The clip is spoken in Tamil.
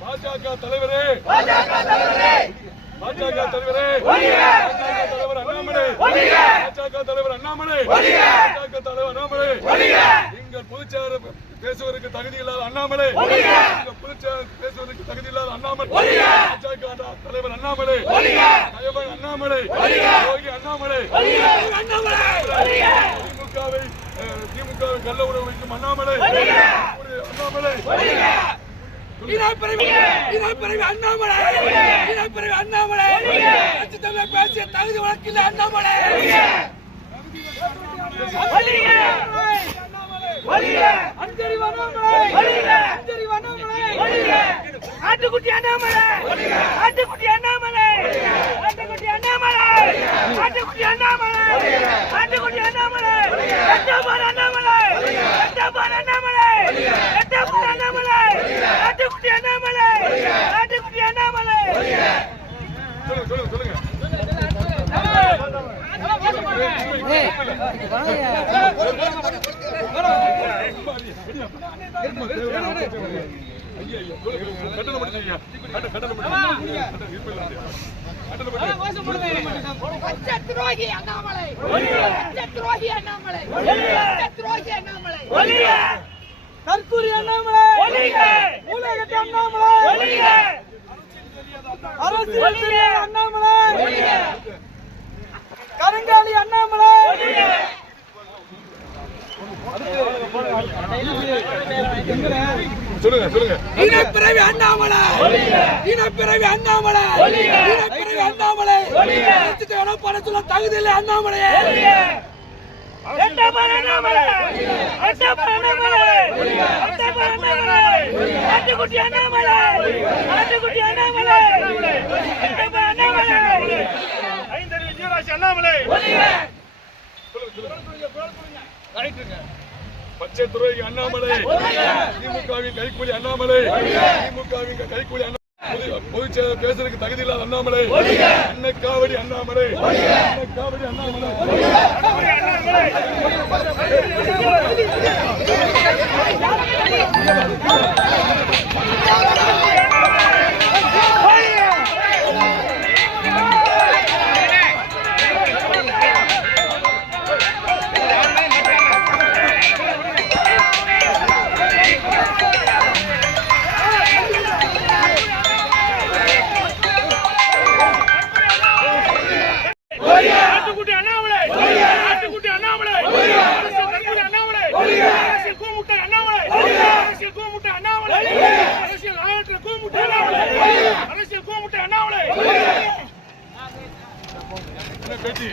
பாஜக தலைவரே. பாஜக தலைவரே பாஜக தலைவர் அண்ணாமலை. பாஜக தலைவர் அண்ணாமலை. தலைவர் அண்ணாமலை எங்கள் பொதுச்செயலர் பேசுவதற்கு தகுதி இல்லாத அண்ணாமலை. எங்கள் பொதுச்செயலர் பேசுவதற்கு தகுதி இல்லாத அண்ணாமலை. தலைவர் அண்ணாமலை. தலைவர் அண்ணாமலை. அண்ணாமலை. திமுகவை அஹ், திமுகவை கள்ள உறவு வைக்கும் அண்ணாமலை. அண்ணாமலை. இனப்பிரவி இனப்பிரவி அண்ணாமலை! இனப்பிரவி அண்ணாமலை! பேசிய தகுதி வழக்கில் அண்ணாமலை! ஆட்டுக்குட்டி அண்ணாமலை ஆட்டுக்குட்டி அண்ணாமலை ஆட்டுக்குட்டி அண்ணாமலை ஆட்டுக்குட்டி அண்ணாமலை ஆட்டுக்குட்டி அண்ணாமலை எட்டப்பார் அண்ணாமலை எட்டப்பார் அண்ணாமலை எட்டப்பார் அண்ணாமலை ஆட்டுக்குட்டி அண்ணாமலை ஆட்டுக்குட்டி அண்ணாமலை சொல்லுங்க சொல்லுங்க சொல்லுங்க துரோகி அண்ணாமலை துரோகி அண்ணாமலை துரோகி அண்ணாமலை கற்கூரி அண்ணாமலை மூலகட்டி அண்ணாமலை அரசியல் அண்ணாமலை கருங்காலி அண்ணாமலை சொல்லுங்க சொல்லுங்க. இனப்பிறவி அண்ணாமலை. இனப்பிறவி அண்ணாமலை. இனப்பிறவி அண்ணாமலை. சொல்ல தகுதி இல்லை அண்ணாமலையே. அண்ணாமலை. பச்சை துறை அண்ணாமலை. திமுகவின் கைக்கூலி அண்ணாமலை. திமுகவின் கைக்கூலி பொதுச் செயலர் பேசுறதுக்கு தகுதி இல்லாத அண்ணாமலை. அன்னக்காவடி அண்ணாமலை. அன்னக்காவடி அண்ணாமலை. ஆட்டுக்குட்டி அரசியல் கூமுட்டை அண்ணாமலை! அரசியல் கூமுட்டை அண்ணாமலை! அரசியல் நாயற்ற கூமுட்டை அண்ணாமலை! அரசியல் கூமுட்டை அண்ணாமலை! பேச்சு